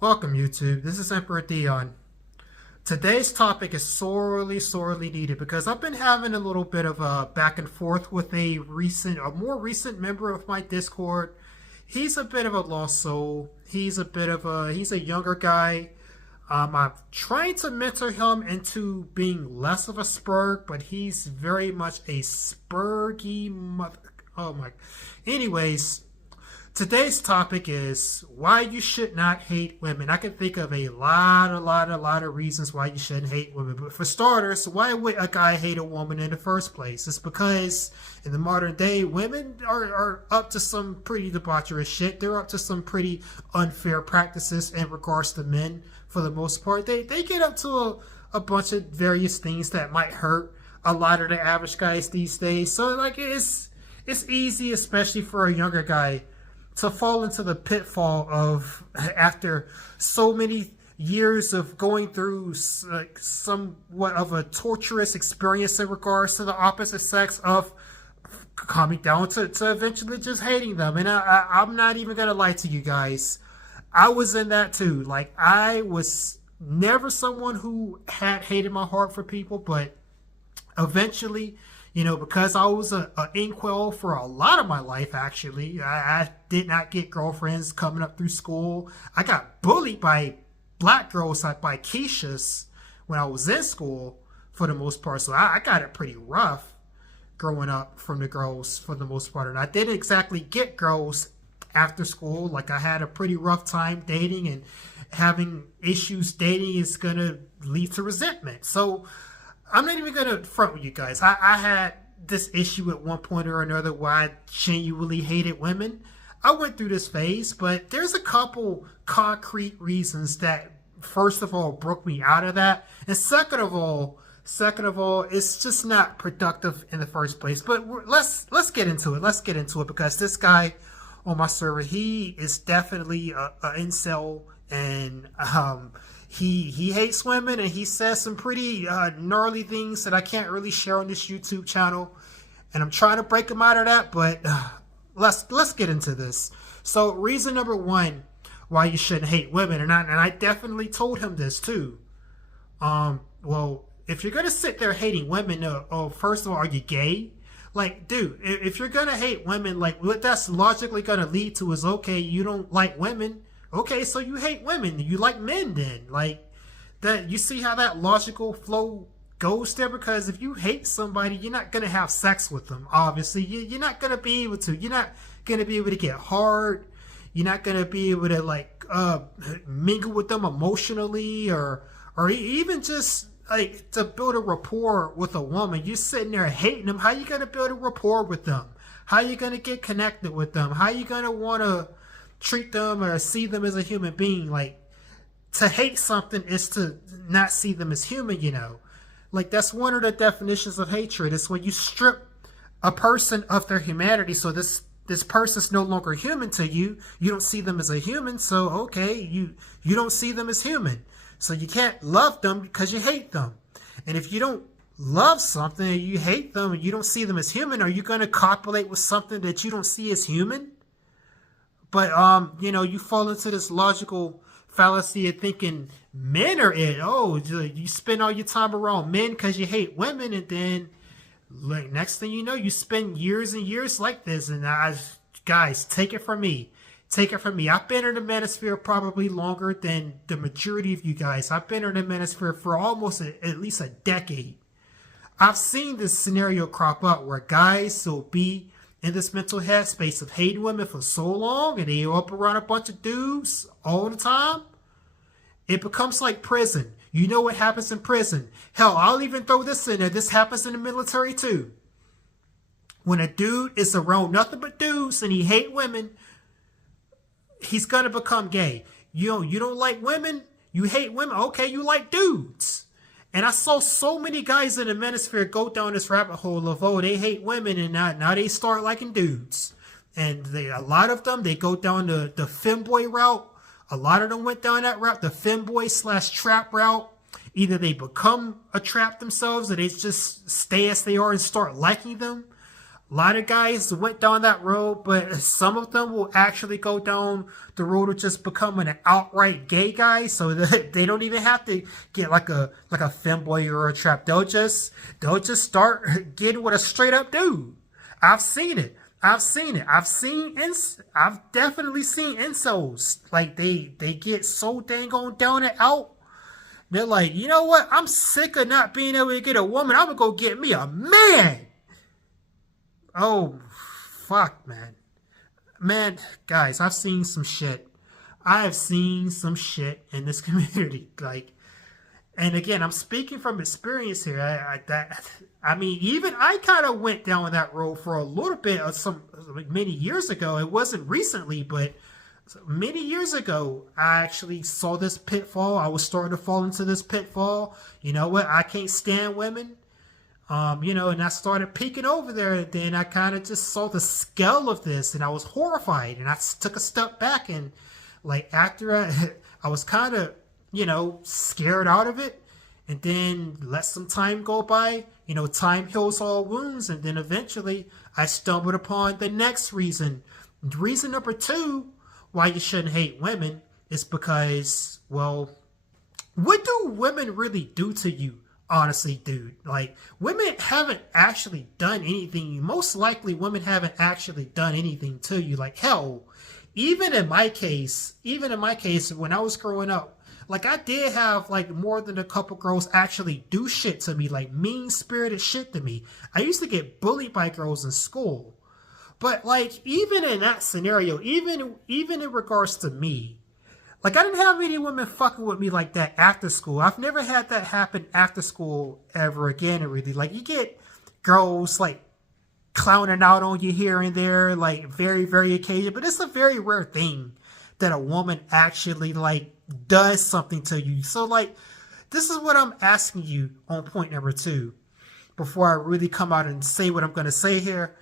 Welcome, YouTube. This is Emperor Dion. Today's topic is sorely needed because I've been having a little bit of a back and forth with a more recent member of my Discord. He's a bit of a lost soul. He's a younger guy. I'm trying to mentor him into being less of a spurg, but he's very much a spurgy mother. Oh my. Anyways, today's topic is why you should not hate women. I can think of a lot of reasons why you shouldn't hate women. But for starters, why would a guy hate a woman in the first place? It's because in the modern day, women are up to some pretty debaucherous shit. They're up to some pretty unfair practices in regards to men for the most part. They get up to a bunch of various things that might hurt a lot of the average guys these days. So like it's easy, especially for a younger guy, to fall into the pitfall of, after so many years of going through somewhat of a torturous experience in regards to the opposite sex, of coming down to eventually just hating them. And I'm not even gonna lie to you guys, I was in that too. Like, I was never someone who had hated my heart for people, but eventually, because I was a inkwell for a lot of my life, actually. I did not get girlfriends coming up through school. I got bullied by black girls, like by Keishas, when I was in school for the most part. So I got it pretty rough growing up from the girls for the most part. And I didn't exactly get girls after school. Like, I had a pretty rough time dating, and having issues dating is going to lead to resentment. So I'm not even going to front with you guys. I had this issue at one point or another where I genuinely hated women. I went through this phase, but there's a couple concrete reasons that, first of all, broke me out of that. And second of all, it's just not productive in the first place. But let's get into it. Let's get into it, because this guy on my server, he is definitely a incel, and he hates women, and he says some pretty gnarly things that I can't really share on this YouTube channel, and I'm trying to break him out of that. But let's get into this. So, reason number one why you shouldn't hate women, and I definitely told him this too. Well, if you're gonna sit there hating women, first of all, are you gay? Like, dude, if you're gonna hate women, like, what that's logically gonna lead to is, okay, you don't like women. Okay, so you hate women. You like men then. Like, that, you see how that logical flow goes there? Because if you hate somebody, you're not going to have sex with them, obviously. You're not going to be able to. You're not going to be able to get hard. You're not going to be able to, like, mingle with them emotionally, or even just, like, to build a rapport with a woman. You're sitting there hating them. How you going to build a rapport with them? How you going to get connected with them? How you going to want to treat them or see them as a human being? Like, to hate something is to not see them as human. Like, that's one of the definitions of hatred. It's when you strip a person of their humanity. So this person's no longer human to you. You don't see them as a human. So, okay, you don't see them as human. So you can't love them because you hate them. And if you don't love something and you hate them and you don't see them as human, are you going to copulate with something that you don't see as human? But, you fall into this logical fallacy of thinking men are it. Oh, you spend all your time around men because you hate women, and then, like, next thing you know, you spend years and years like this. And guys, take it from me. Take it from me. I've been in the manosphere probably longer than the majority of you guys. I've been in the manosphere for almost at least a decade. I've seen this scenario crop up where guys will be in this mental headspace of hating women for so long, and they up around a bunch of dudes all the time. It becomes like prison. You know what happens in prison. Hell, I'll even throw this in there. This happens in the military too. When a dude is around nothing but dudes and he hate women, he's gonna become gay. You don't like women, you hate women. Okay, you like dudes. And I saw so many guys in the manosphere go down this rabbit hole of, oh, they hate women, and now they start liking dudes. And a lot of them, they go down the femboy route. A lot of them went down that route, the femboy / trap route. Either they become a trap themselves, or they just stay as they are and start liking them. A lot of guys went down that road, but some of them will actually go down the road of just becoming an outright gay guy, so that they don't even have to get like a femboy or a trap. They'll just start getting with a straight up dude. I've seen it. I've definitely seen incels. Like they get so dang on down and out. They're like, you know what? I'm sick of not being able to get a woman. I'm gonna go get me a man. Oh, fuck, man. Man, guys, I've seen some shit. I have seen some shit in this community. Like, and again, I'm speaking from experience here. I mean, even I kind of went down that road for a little bit of many years ago. It wasn't recently, but many years ago, I actually saw this pitfall. I was starting to fall into this pitfall. You know what? I can't stand women. And I started peeking over there, and then I kind of just saw the scale of this, and I was horrified, and I took a step back, and like after I was kind of, scared out of it, and then let some time go by. Time heals all wounds, and then eventually I stumbled upon the next reason. Reason number 2 why you shouldn't hate women is because, well, what do women really do to you? Honestly, dude, like, women haven't actually done anything. Most likely women haven't actually done anything to you. Like, hell, even in my case, when I was growing up, like, I did have like more than a couple girls actually do shit to me, like mean-spirited shit to me. I used to get bullied by girls in school. But like, even in that scenario, even in regards to me, like, I didn't have any women fucking with me like that after school. I've never had that happen after school ever again, really. Like, you get girls, like, clowning out on you here and there, like, very, very occasional. But it's a very rare thing that a woman actually, like, does something to you. So, like, this is what I'm asking you on point number 2. Before I really come out and say what I'm going to say here.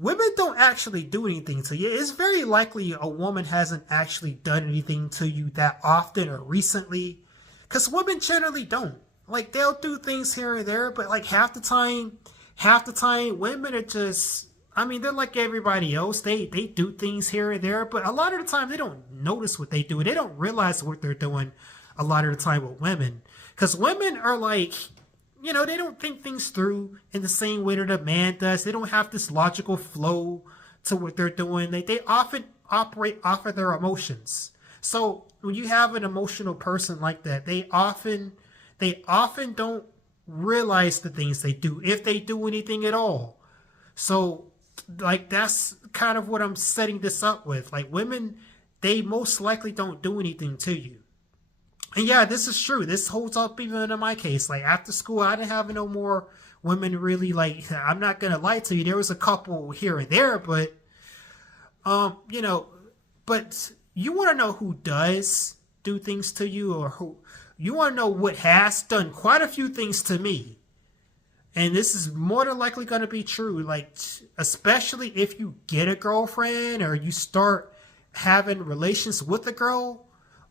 Women don't actually do anything to you. It's very likely a woman hasn't actually done anything to you that often or recently. Because women generally don't. Like, they'll do things here and there, but like half the time, women are just, I mean, they're like everybody else. They do things here and there, but a lot of the time they don't notice what they do. They don't realize what they're doing a lot of the time with women. Because women are like, they don't think things through in the same way that a man does. They don't have this logical flow to what they're doing. They often operate off of their emotions. So when you have an emotional person like that, they often don't realize the things they do, if they do anything at all. So, like, that's kind of what I'm setting this up with. Like, women, they most likely don't do anything to you. And yeah, this is true. This holds up even in my case. Like, after school, I didn't have no more women really, like, I'm not going to lie to you. There was a couple here and there, but, but you want to know who does do things to you, or who, you want to know what has done quite a few things to me. And this is more than likely going to be true. Like, especially if you get a girlfriend or you start having relations with a girl.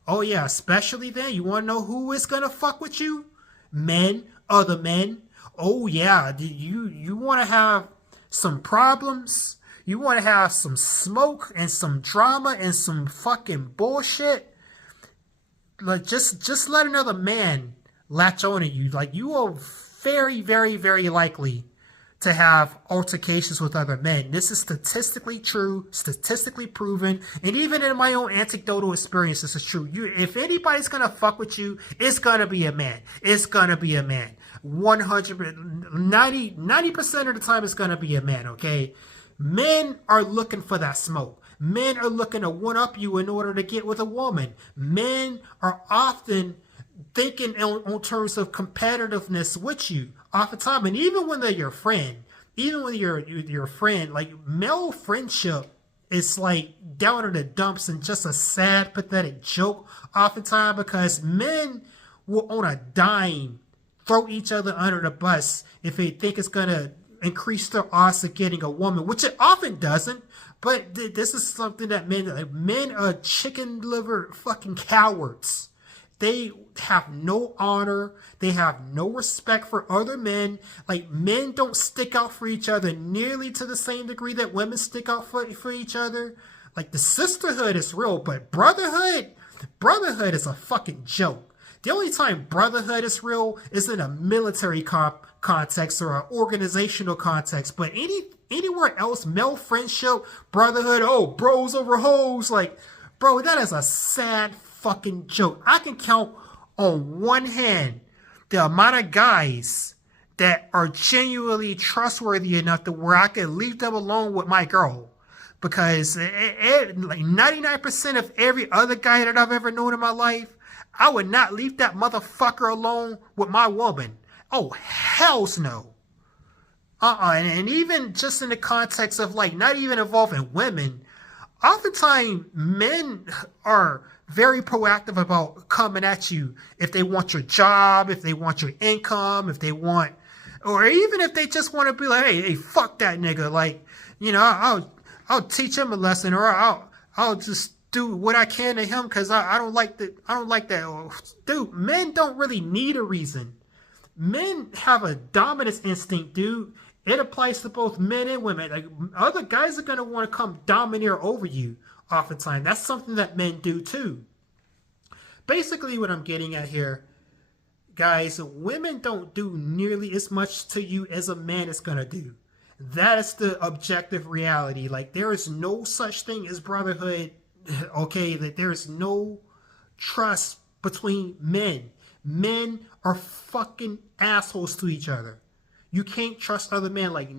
Oh yeah, especially then, you want to know who is going to fuck with you? Men, other men. Oh yeah, you want to have some problems? You want to have some smoke and some drama and some fucking bullshit? Like, just let another man latch on to you. Like, you are very, very, very likely to have altercations with other men. This is statistically true, statistically proven, and even in my own anecdotal experience, this is true. If anybody's gonna fuck with you, it's gonna be a man. It's gonna be a man. 90% of the time, it's gonna be a man, okay? Men are looking for that smoke. Men are looking to one-up you in order to get with a woman. Men are often thinking on terms of competitiveness with you off the time. And even when they're your friend, even when you're your friend, like, male friendship is like down in the dumps and just a sad, pathetic joke oftentimes, because men will on a dime throw each other under the bus if they think it's going to increase their odds of getting a woman, which it often doesn't. But this is something that men are chicken liver fucking cowards. They have no honor. They have no respect for other men. Like, men don't stick out for each other nearly to the same degree that women stick out for each other. Like, the sisterhood is real, but brotherhood is a fucking joke. The only time brotherhood is real is in a military context or an organizational context. But anywhere else, male friendship, brotherhood, oh, bros over hoes, like, bro, that is a sad fucking joke. I can count on one hand the amount of guys that are genuinely trustworthy enough to where I can leave them alone with my girl. Because like 99% of every other guy that I've ever known in my life, I would not leave that motherfucker alone with my woman. Oh, hells no. And even just in the context of like not even involving women, oftentimes men are very proactive about coming at you if they want your job, if they want your income, if they want, or even if they just want to be like, hey, fuck that nigga. Like, you know, I'll teach him a lesson, or I'll just do what I can to him because I don't like that. Oh, dude, men don't really need a reason. Men have a dominance instinct, dude. It applies to both men and women. Like, other guys are gonna want to come domineer over you oftentimes. That's something that men do too. Basically, what I'm getting at here, guys, women don't do nearly as much to you as a man is gonna do. That is the objective reality. Like, there is no such thing as brotherhood. Okay, that there is no trust between men. Men are fucking assholes to each other. You can't trust other men. Like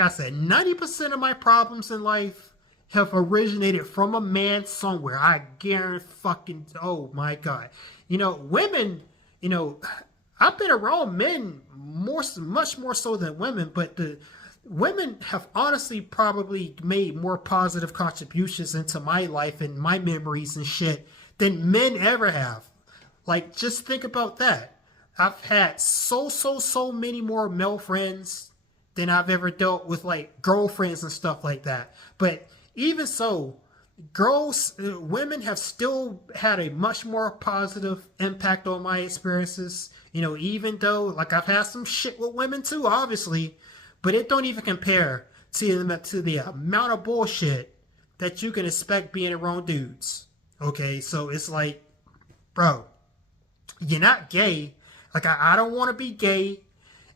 I said, 90% of my problems in life have originated from a man somewhere. I guarantee fucking, oh my God. You know, women, you know, I've been around men much more so than women, but the women have honestly probably made more positive contributions into my life and my memories and shit than men ever have. Like, just think about that. I've had so many more male friends than I've ever dealt with, like, girlfriends and stuff like that. But even so, women have still had a much more positive impact on my experiences. You know, even though, like, I've had some shit with women too, obviously, but it don't even compare to the amount of bullshit that you can expect being around dudes. Okay, so it's like, bro, you're not gay. Like, I don't want to be gay.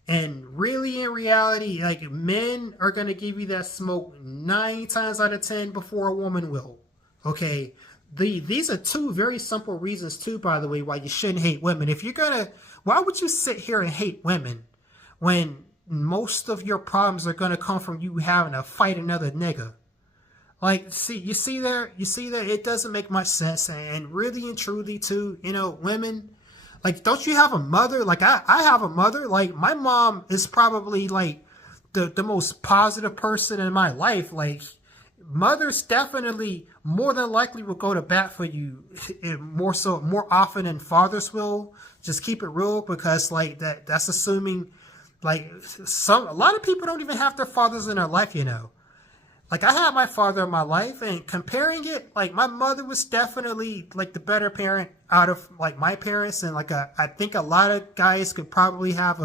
And really, in reality, like, men are going to give you that smoke 9 times out of 10 before a woman will. Okay, these are two very simple reasons, too, by the way, why you shouldn't hate women. If you're going to, why would you sit here and hate women when most of your problems are going to come from you having to fight another nigga? Like, you see there, it doesn't make much sense. And really and truly, too, you know, women, like, don't you have a mother? Like, I have a mother. Like, my mom is probably, like, the most positive person in my life. Like, mothers definitely more than likely will go to bat for you more often than fathers will. Just keep it real, because, like, that's assuming, like, a lot of people don't even have their fathers in their life, you know. Like, I had my father in my life, and comparing it, like, my mother was definitely, like, the better parent out of, like, my parents. And, like, I think a lot of guys could probably have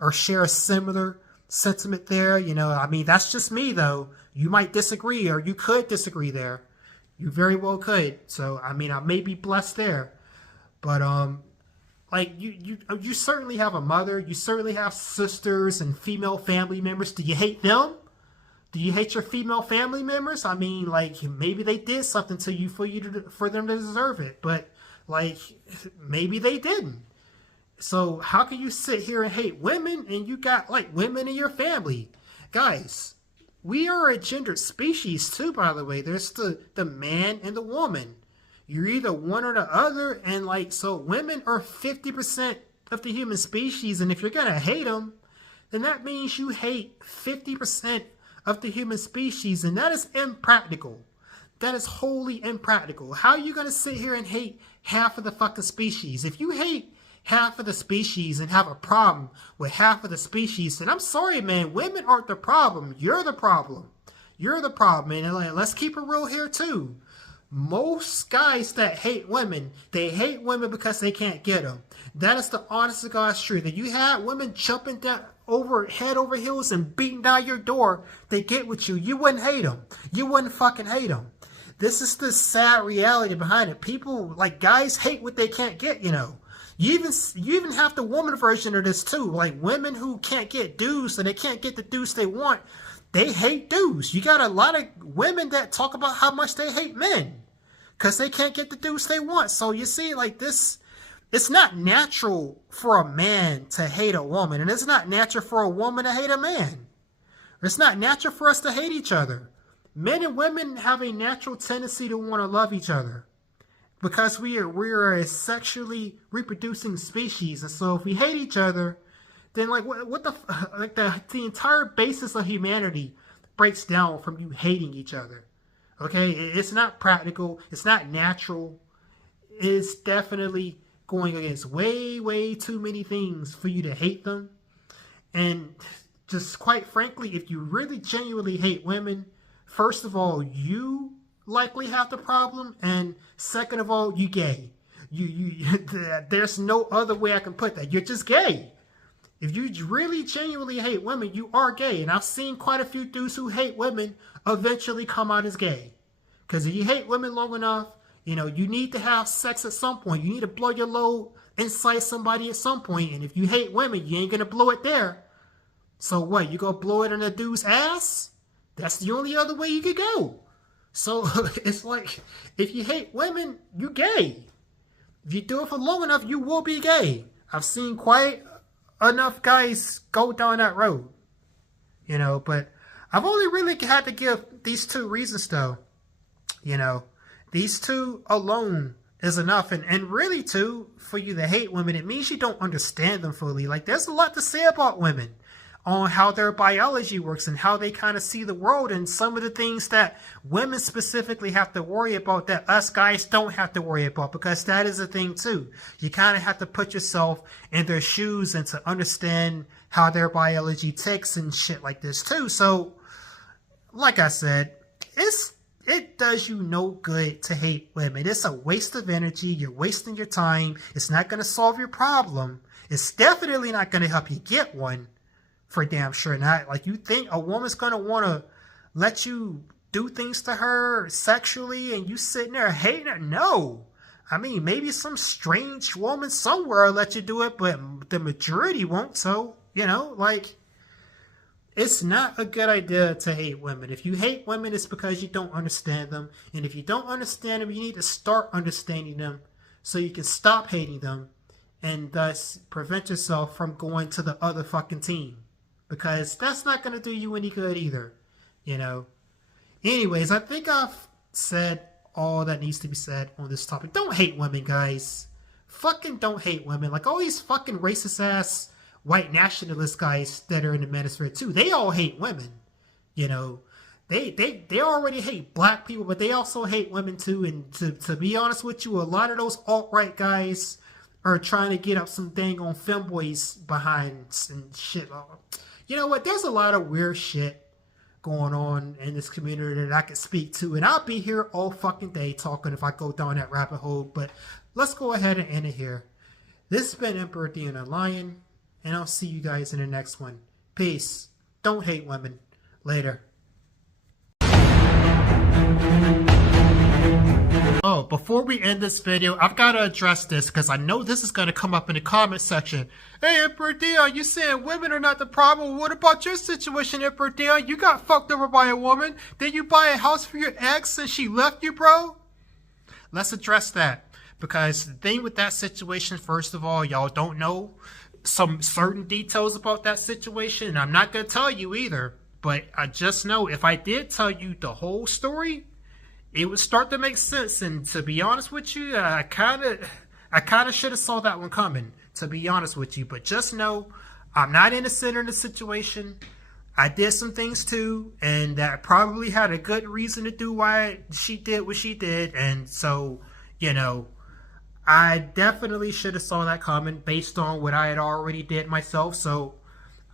or share a similar sentiment there. You know, I mean, that's just me, though. You might disagree, or you could disagree there. You very well could. So, I mean, I may be blessed there. But, like, you certainly have a mother. You certainly have sisters and female family members. Do you hate them? Do you hate your female family members? I mean, like, maybe they did something to you for them to deserve it, but, like, maybe they didn't. So how can you sit here and hate women and you got, like, women in your family? Guys, we are a gendered species too, by the way. There's the man and the woman. You're either one or the other, and, like, so women are 50% of the human species, and if you're gonna hate them, then that means you hate 50% of the human species, and that is impractical. That is wholly impractical. How are you going to sit here and hate half of the fucking species? If you hate half of the species and have a problem with half of the species, then I'm sorry, man, women aren't the problem. You're the problem. You're the problem, and, like, let's keep it real here too. Most guys that hate women, they hate women because they can't get them. That is the honest to God's truth. That you had women jumping down over head over heels and beating down your door, they get with you. You wouldn't hate them. You wouldn't fucking hate them. This is the sad reality behind it. People, like, guys hate what they can't get, you know. You even have the woman version of this too. Like, women who can't get dudes and they can't get the dudes they want, they hate dudes. You got a lot of women that talk about how much they hate men because they can't get the dudes they want. So you see, like, this, it's not natural for a man to hate a woman, and it's not natural for a woman to hate a man. It's not natural for us to hate each other. Men and women have a natural tendency to want to love each other because we are a sexually reproducing species, and so if we hate each other, then like what the like the entire basis of humanity breaks down from you hating each other. Okay, it's not practical. It's not natural. It's definitely going against way too many things for you to hate them. And just quite frankly, if you really genuinely hate women, first of all, you likely have the problem, and second of all, you gay. There's no other way I can put that. You're just gay. If you really genuinely hate women, you are gay. And I've seen quite a few dudes who hate women eventually come out as gay. Because if you hate women long enough, you know, you need to have sex at some point. You need to blow your load inside somebody at some point. And if you hate women, you ain't going to blow it there. So what? You going to blow it in a dude's ass? That's the only other way you could go. So it's like, if you hate women, you're gay. If you do it for long enough, you will be gay. I've seen quite enough guys go down that road. You know, but I've only really had to give these two reasons though. You know, these two alone is enough. And really too, for you to hate women, it means you don't understand them fully. Like, there's a lot to say about women, on how their biology works and how they kind of see the world, and some of the things that women specifically have to worry about that us guys don't have to worry about, because that is a thing too. You kind of have to put yourself in their shoes and to understand how their biology ticks and shit like this too. So, like I said, it does you no good to hate women. It's a waste of energy. You're wasting your time. It's not going to solve your problem. It's definitely not going to help you get one. For damn sure not. Like, you think a woman's gonna want to let you do things to her sexually and you sitting there hating her? No. I mean, maybe some strange woman somewhere will let you do it, but the majority won't. So, you know, like, it's not a good idea to hate women. If you hate women, it's because you don't understand them. And if you don't understand them, you need to start understanding them so you can stop hating them and thus prevent yourself from going to the other fucking team. Because that's not going to do you any good either, you know. Anyways, I think I've said all that needs to be said on this topic. Don't hate women, guys. Fucking don't hate women. Like, all these fucking racist-ass white nationalist guys that are in the manosphere, too. They all hate women, you know. They already hate black people, but they also hate women, too. And to be honest with you, a lot of those alt-right guys are trying to get up some dang on femboys behind and shit. You know what? There's a lot of weird shit going on in this community that I could speak to, and I'll be here all fucking day talking if I go down that rabbit hole. But let's go ahead and end it here. This has been Emperor Dion the Lion, and I'll see you guys in the next one. Peace. Don't hate women. Later. Oh, before we end this video, I've got to address this because I know this is going to come up in the comment section. Hey, Emperor Dion, you saying women are not the problem? What about your situation, Emperor Dion? You got fucked over by a woman. Did you buy a house for your ex and she left you, bro? Let's address that. Because the thing with that situation, first of all, y'all don't know some certain details about that situation. And I'm not going to tell you either. But I just know if I did tell you the whole story, it would start to make sense. And to be honest with you, I kind of should have saw that one coming, to be honest with you. But just know, I'm not innocent in the situation. I did some things too, and that probably had a good reason to do why she did what she did. And so, you know, I definitely should have saw that coming based on what I had already did myself. So,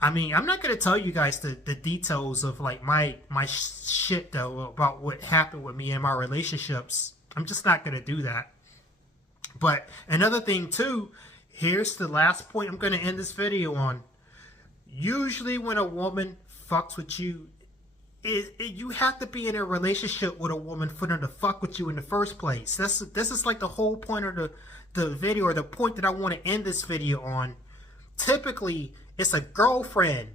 I mean, I'm not going to tell you guys the details of, like, my shit, though, about what happened with me and my relationships. I'm just not going to do that. But another thing too, here's the last point I'm going to end this video on. Usually when a woman fucks with you, you have to be in a relationship with a woman for them to fuck with you in the first place. This is like the whole point of the video, or the point that I want to end this video on. Typically, it's a girlfriend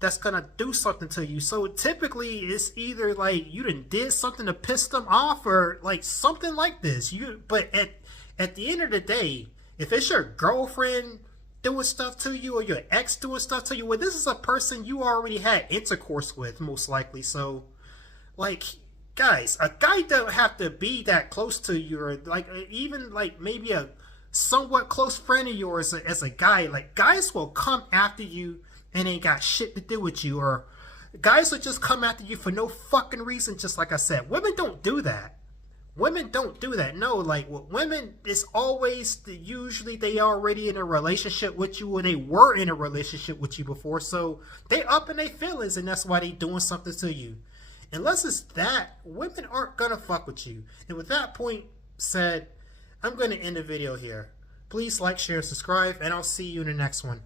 that's gonna do something to you. So typically, it's either like you did something to piss them off, or like something like this. But at the end of the day, if it's your girlfriend doing stuff to you, or your ex doing stuff to you, well, this is a person you already had intercourse with, most likely. So, like, guys, a guy don't have to be that close to you, or like even like maybe a somewhat close friend of yours as a guy. Like, guys will come after you and ain't got shit to do with you, or guys will just come after you for no fucking reason. Just like I said, women don't do that. Women don't do that. No, like with women, it's always usually they already in a relationship with you, or they were in a relationship with you before, so they up in their feelings, and that's why they doing something to you. Unless it's that, women aren't gonna fuck with you. And with that point said, I'm gonna end the video here. Please like, share, subscribe, and I'll see you in the next one.